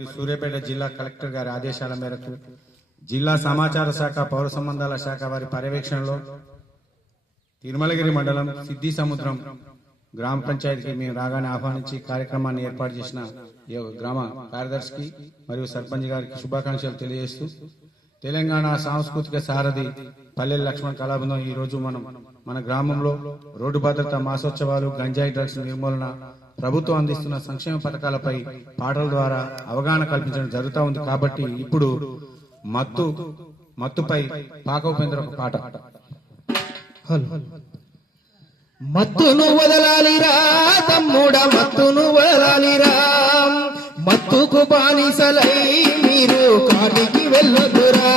సూర్యాపేట జిల్లా కలెక్టర్ గారి ఆదేశాల మేరకు జిల్లా సమాచార శాఖ పౌర సంబంధాల శాఖ వారి పర్యవేక్షణలో తిరుమలగిరి మండలం సిద్ధి సముద్రం గ్రామ పంచాయతీకి మేము రాగానే ఆహ్వానించి కార్యక్రమాన్ని ఏర్పాటు చేసిన ఈ గ్రామ కార్యదర్శికి మరియు సర్పంచ్ గారికి శుభాకాంక్షలు తెలియజేస్తూ తెలంగాణ సాంస్కృతిక సారథి పల్లెల లక్ష్మణ్ కళాబృందం ఈ రోజు మన గ్రామంలో రోడ్డు భద్రత మాసోత్సవాలు గంజాయి డ్రగ్స్ నిర్మూలన ప్రభుత్వం అందిస్తున్న సంక్షేమ పథకాలపై పాటల ద్వారా అవగాహన కల్పించడం జరుగుతూ ఉంది. కాబట్టి ఇప్పుడు మత్తుపై పాకవుపేంద్ర ఒక పాట. మత్తును వదలాలిరా తమ్ముడ, మత్తును వదలాలిరా, మత్తుకు బానిసలై మీరు కాటికి వెళ్ళొద్దురా.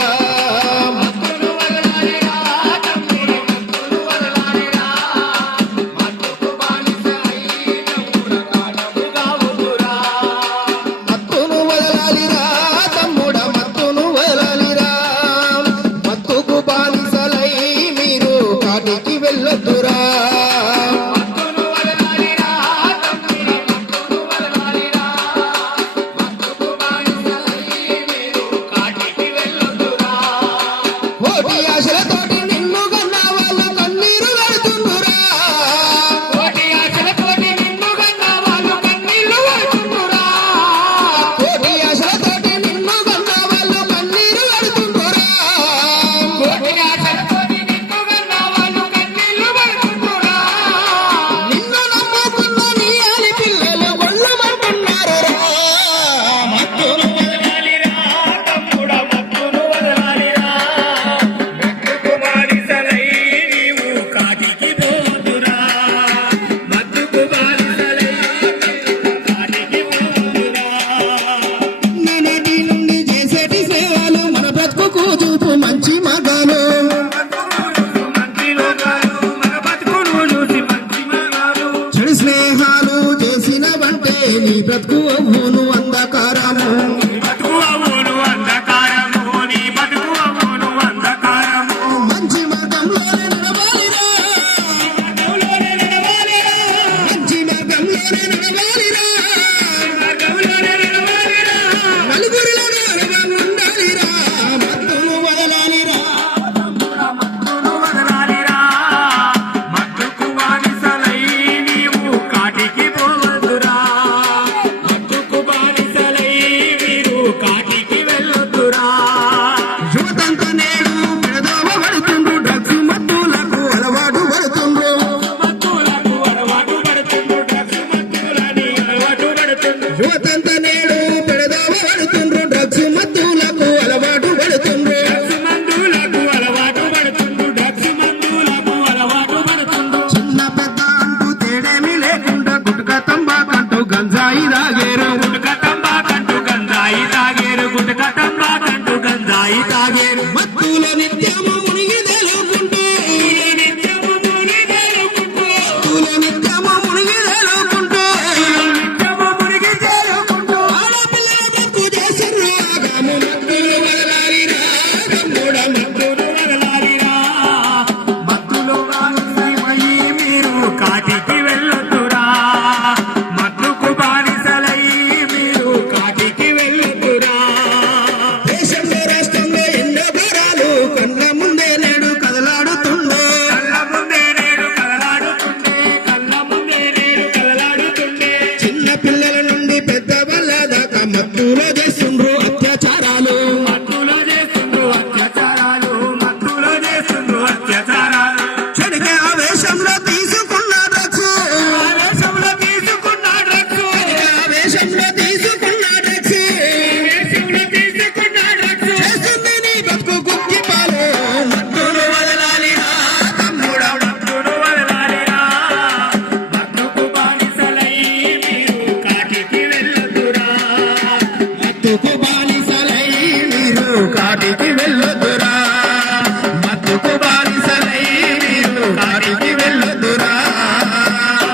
స్నేహాలు చేసిన వంటే నీ బ్రతుకు అవ్వును అంధకారము, మంచి మార్గంలోనే నడవాలిరా, మంచి మార్గంలోనే నడవాలిరా, నలుగురిలోనే అనుభవం ఉండాలిరా, మత్తును వదలాలిరా. యువతంతా నేడు పెడదావ పడుతుండ్రు, డ్రగ్స్ మత్తులకు అలవాటు పడుతుండ్రు, చిన్న పెద్ద అంటూ తేడేమీ లేకుండా గుట్కా తంబాకంటూ గంజాయి తాగేరు, మత్తుల నిత్యము మునిగి తేలుకుంటూ, మత్తుల నిత్యము మునిగి తేలుకుంటూ ఆడపిల్లల బతుకు చేసిర్రు ఆగాము. మత్తులు వదలాలిరా తమ్ముడ, మత్తులు వదలాలిరా, మత్తులో బానిసలై మీరు కాటికి వెళ్ళొద్దురా, మత్తుకు బానిసలై మీరు కాటికి వెళ్ళొద్దురా. దేశంలో రాష్ట్రంలో ఎన్నో భారాలు కళ్ళ ముందే నేడు కదలాడుతుండే, చిన్న పిల్లల నుండి పెద్ద వాళ్ళ దాకా మత్తులో చేస్తుండ్రు